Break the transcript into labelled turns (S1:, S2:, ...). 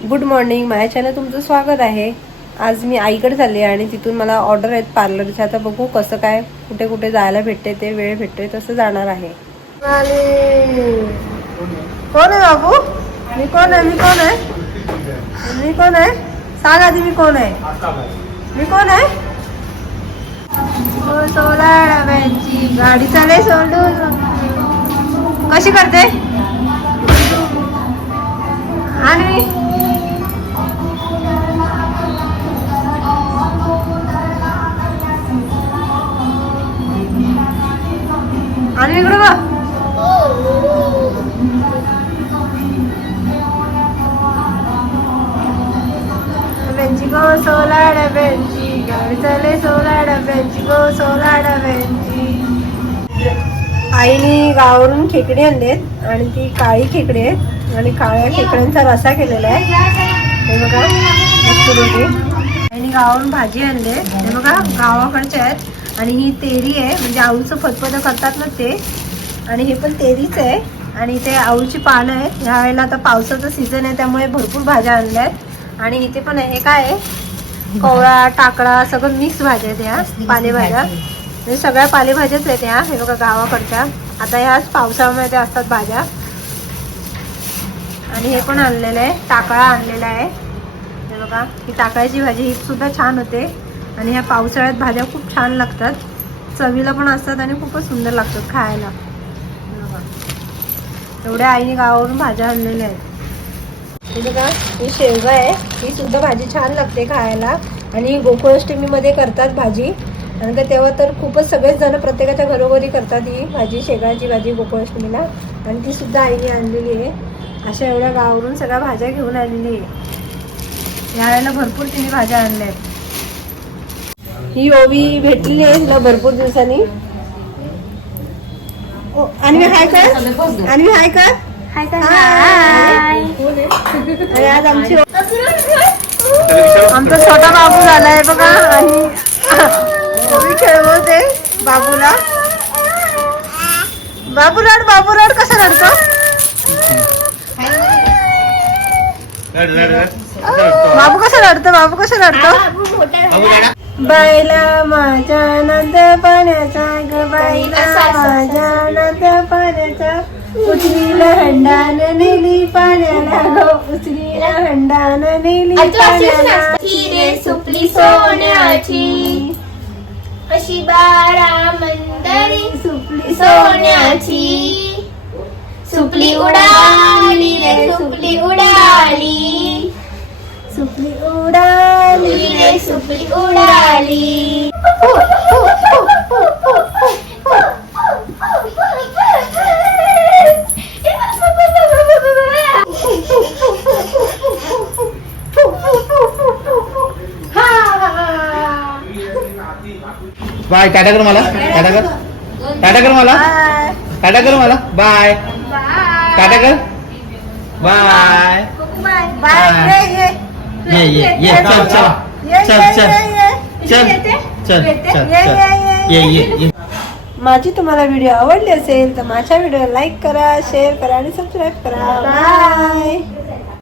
S1: Good morning माझ्या channel तुमचं स्वागत आहे. आज मी आईकडे चालली आहे आणि तिथून मला ऑर्डर आहेत पार्लरच्या आता बघू कसं काय कुठे कुठे जायला भेटते ते वेळ भेटते तसं जाणार आहे. कोण आहे बाबू? मी कोण आहे? मी कोण आहे? मी कोण आहे? सांग आधी मी कोण आहे. मी कोण आहे? हो, ओ, डब्यांची गाडी चाले सोडून. कशी करते? आणि आणि इकडे बघ. सोला डब्यांची गाडी चाले सोला डब्यांची सोला आईने गावावरून खेकडे आणलेत आणि ती काळी खेकडे आहेत आणि काळ्या खेकड्यांचा रसा केलेला आहे. हे बघा मस्तपैकी आणि गावावरून भाजी आणले हे बघा गावाकडचे आहेत. आणि ही तेरी आहे म्हणजे आऊचं फतफद करतात ना ते. आणि हे पण तेरीच आहे. आणि ते आऊची पानं आहेत. ह्या वेळेला आता पावसाचं सीझन आहे त्यामुळे भरपूर भाज्या आणल्या आहेत आणि इथे पण आहे हे काय आहे? कोवळा टाकळा सगळं मिक्स भाज्या आहेत ह्या पालेभाज्या. म्हणजे सगळ्या पालेभाज्याच आहेत ह्या हे बघा गावाकडच्या. आता ह्याच पावसाळ्यामध्ये असतात भाज्या. आणि हे पण आणलेलं आहे टाकळा आणलेला आहे. हे बघा ही टाकळ्याची भाजी ही सुद्धा छान होते. आणि ह्या पावसाळ्यात भाज्या खूप छान लागतात. चवीला पण असतात आणि खूपच सुंदर लागतात खायला. बघा. एवढ्या आईने गावावरून भाज्या आणलेल्या आहेत. बघा ही शेवगा आहे. ही सुद्धा भाजी छान लागते खायला. आणि गोकुळाष्टमीमध्ये करतात भाजी. आणि का तेव्हा तर खूपच सगळेच जण प्रत्येकाच्या घरोघरी करतात ही भाजी शेगाची भाजी गोकुळाष्टमीला. आणि ती सुद्धा आईने आणलेली आहे. अशा एवढ्या गावावरून सगळ्या भाज्या घेऊन आलेली आहे. यावेळेला भरपूर तिने भाज्या आणल्या आहेत. ही ओवी भेटलेली आहे तिला भरपूर दिवसांनी. ओ, आणि हाय कर. आणि हाय कर. हाय. आज आमची आमचा छोटा बाबू झालाय बघा. आणि ओवी खेळवते बाबूला. बाबू रड बाबू रड कसा रडतो? बाबू कसा रडतो? बाबू कसा रडतो बायला माझ्या नंद पाण्याचा ग बायला माझ्या नंद पाण्याचा उचलीला हंडान नेली पाण्याला गो उचलीला हंडान नेली पाण्याला.
S2: हिरे सुपली सोन्याची. अशी बारा मंदरी
S1: सुपली
S2: सोन्याची. सुपली उडाली रे सुपली उडाली.
S1: सुपली उडाली
S2: सुपली उडाली.
S3: बाय टाटा कर मला. टाटा कर. टाटा कर मला. टाटा कर मला. बाय. टाटा कर. बाय.
S1: बाय. ये ये
S3: ये. चल. चल. चल
S1: ये
S3: चल
S1: ये ये.
S3: चल चल चल
S1: ये,
S3: चल.
S1: ये,
S3: ये ये ये.
S1: माझी तुम्हाला व्हिडिओ आवडली असेल तर माझ्या व्हिडिओला लाईक करा शेअर करा आणि सबस्क्राईब करा. बाय